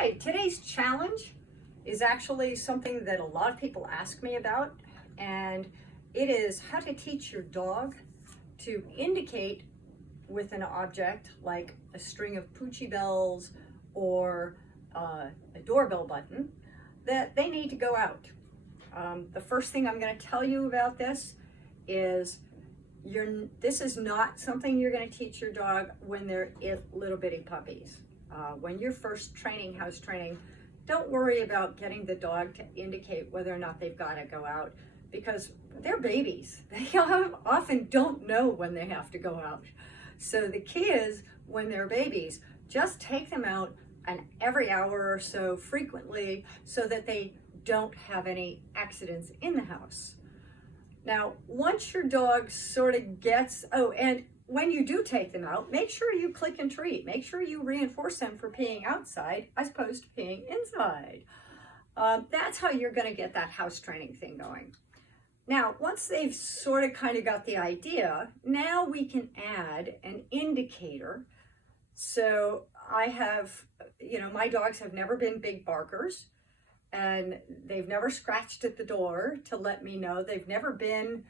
Hi, today's challenge is actually something that a lot of people ask me about, and it is how to teach your dog to indicate with an object like a string of Poochie Bells or a doorbell button that they need to go out. The first thing I'm going to tell you about this is this is not something you're going to teach your dog when they're little bitty puppies. When you're first house training, don't worry about getting the dog to indicate whether or not they've got to go out, because they're babies. They often don't know when they have to go out. So the key is, when they're babies, just take them out every hour or so frequently so that they don't have any accidents in the house. Now, once your dog sort of gets, and when you do take them out, make sure you click and treat. Make sure you reinforce them for peeing outside as opposed to peeing inside. That's how you're going to get that house training thing going. Now, once they've sort of kind of got the idea, now we can add an indicator. So I have, my dogs have never been big barkers, and they've never scratched at the door to let me know. They've never been,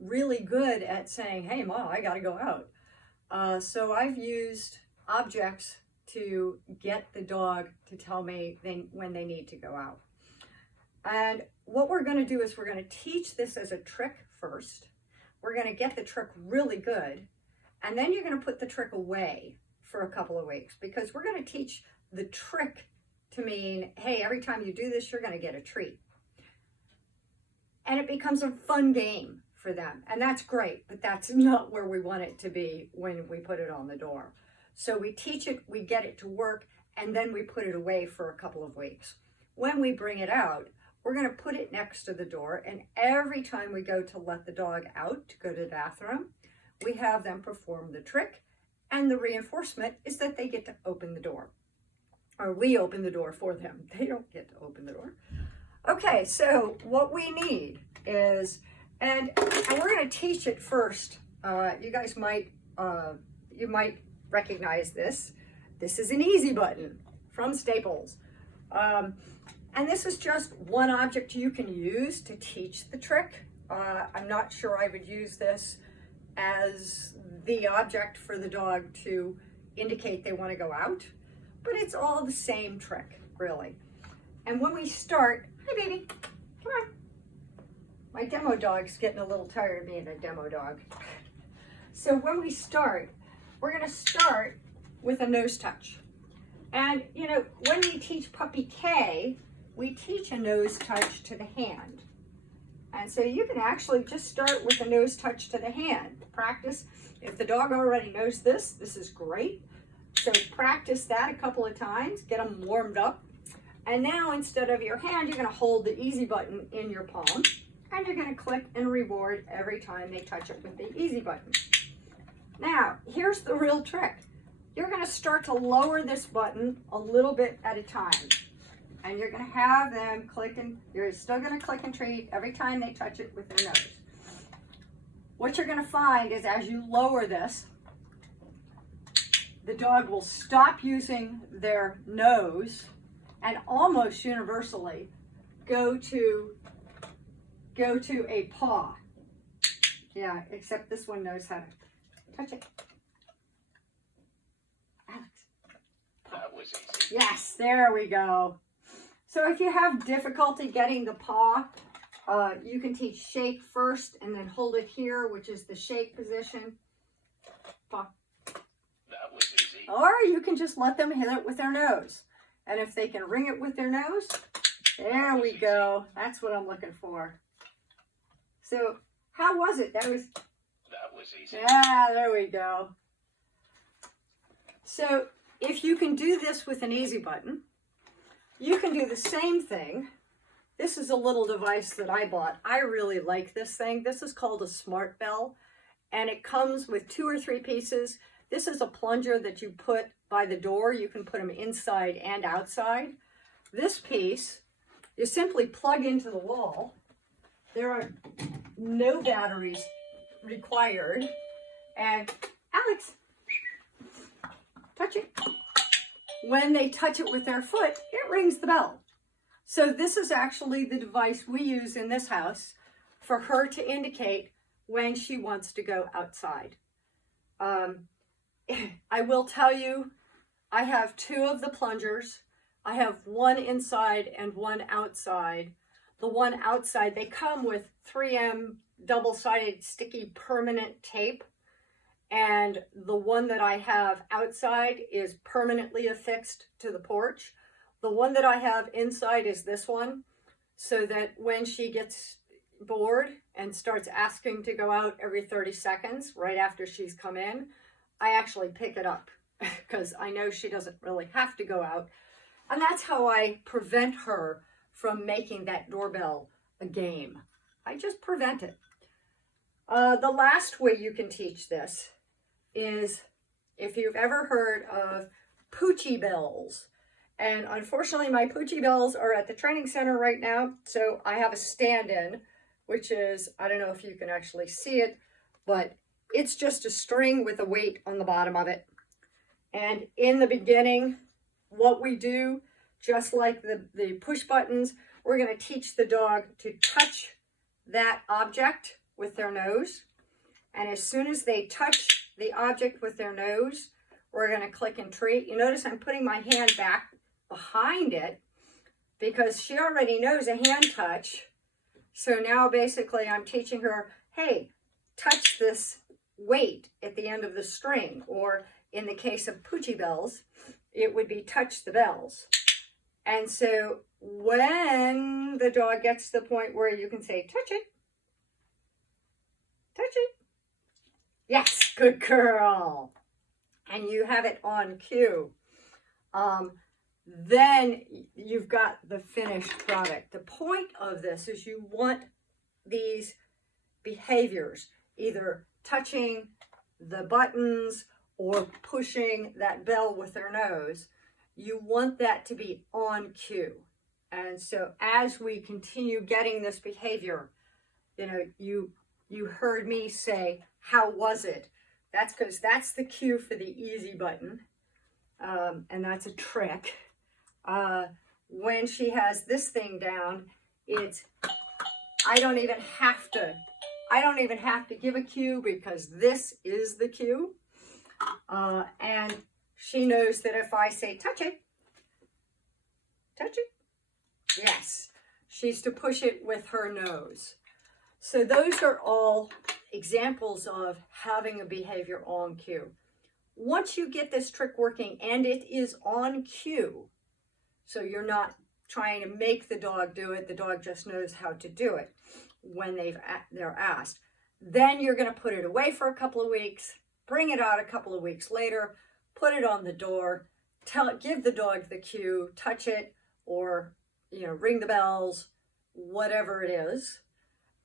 really good at saying, hey, Ma, I got to go out. So I've used objects to get the dog to tell me when they need to go out. And what we're going to do is we're going to teach this as a trick first. We're going to get the trick really good, and then you're going to put the trick away for a couple of weeks, because we're going to teach the trick to mean, hey, every time you do this, you're going to get a treat. And it becomes a fun game for them. And that's great, but that's not where we want it to be when we put it on the door. So we teach it, we get it to work, and then we put it away for a couple of weeks. When we bring it out, we're going to put it next to the door, and every time we go to let the dog out to go to the bathroom, we have them perform the trick, and the reinforcement is that they get to open the door. Or we open the door for them. They don't get to open the door. Okay, so what we need is, and we're going to teach it first. You guys might recognize this. This is an easy button from Staples. And this is just one object you can use to teach the trick. I'm not sure I would use this as the object for the dog to indicate they want to go out, but it's all the same trick, really. And when we start, hi baby, come on. My demo dog's getting a little tired of being a demo dog. So when we start, we're going to start with a nose touch. And when we teach Puppy K, we teach a nose touch to the hand. And so you can actually just start with a nose touch to the hand. Practice. If the dog already knows this is great. So practice that a couple of times, get them warmed up. And now, instead of your hand, you're going to hold the easy button in your palm, and you're going to click and reward every time they touch it with the easy button. Now, here's the real trick. You're going to start to lower this button a little bit at a time. And you're going to have them you're still going to click and treat every time they touch it with their nose. What you're going to find is, as you lower this, the dog will stop using their nose and almost universally go to a paw. Yeah, except this one knows how to touch it. Alex. That was easy. Yes, there we go. So if you have difficulty getting the paw, you can teach shake first and then hold it here, which is the shake position. Paw. That was easy. Or you can just let them hit it with their nose. And if they can ring it with their nose, there we go. That's what I'm looking for. So how was it? That was easy. Yeah, there we go. So if you can do this with an easy button, you can do the same thing. This is a little device that I bought. I really like this thing. This is called a Smart Bell, and it comes with 2 or 3 pieces. This is a plunger that you put by the door. You can put them inside and outside. This piece, you simply plug into the wall. There are no batteries required. And Alex, touch it. when they touch it with their foot, it rings the bell. So this is actually the device we use in this house for her to indicate when she wants to go outside. I will tell you, I have 2 of the plungers. I have one inside and one outside. The one outside, they come with 3M double-sided sticky permanent tape. And the one that I have outside is permanently affixed to the porch. The one that I have inside is this one, so that when she gets bored and starts asking to go out every 30 seconds, right after she's come in, I actually pick it up because I know she doesn't really have to go out. And that's how I prevent her from making that doorbell a game. I just prevent it. The last way you can teach this is if you've ever heard of Poochie Bells. And unfortunately, my Poochie Bells are at the training center right now, so I have a stand-in, which is, I don't know if you can actually see it, but it's just a string with a weight on the bottom of it. And in the beginning, what we do, just like the push buttons, we're going to teach the dog to touch that object with their nose. And as soon as they touch the object with their nose, we're going to click and treat. You notice I'm putting my hand back behind it because she already knows a hand touch. So now basically I'm teaching her, hey, touch this weight at the end of the string. Or in the case of Poochie Bells, it would be touch the bells. And so when the dog gets to the point where you can say, touch it, touch it. Yes, good girl. And you have it on cue. Then you've got the finished product. The point of this is you want these behaviors, either touching the buttons or pushing that bell with their nose. You want that to be on cue. And so as we continue getting this behavior, you heard me say, how was it? That's because that's the cue for the easy button. And that's a trick. When she has this thing down, I don't even have to give a cue because this is the cue. And she knows that if I say touch it, yes, she's to push it with her nose. So those are all examples of having a behavior on cue. Once you get this trick working and it is on cue, so you're not trying to make the dog do it, the dog just knows how to do it when they're asked. Then you're going to put it away for a couple of weeks, bring it out a couple of weeks later, put it on the door, give the dog the cue, touch it, or ring the bells, whatever it is.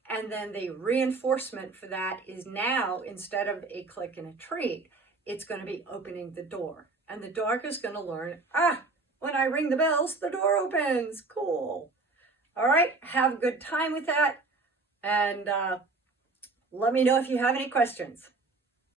And then the reinforcement for that is now, instead of a click and a treat, it's going to be opening the door. And the dog is going to learn, when I ring the bells, the door opens. Cool. All right, have a good time with that. And let me know if you have any questions.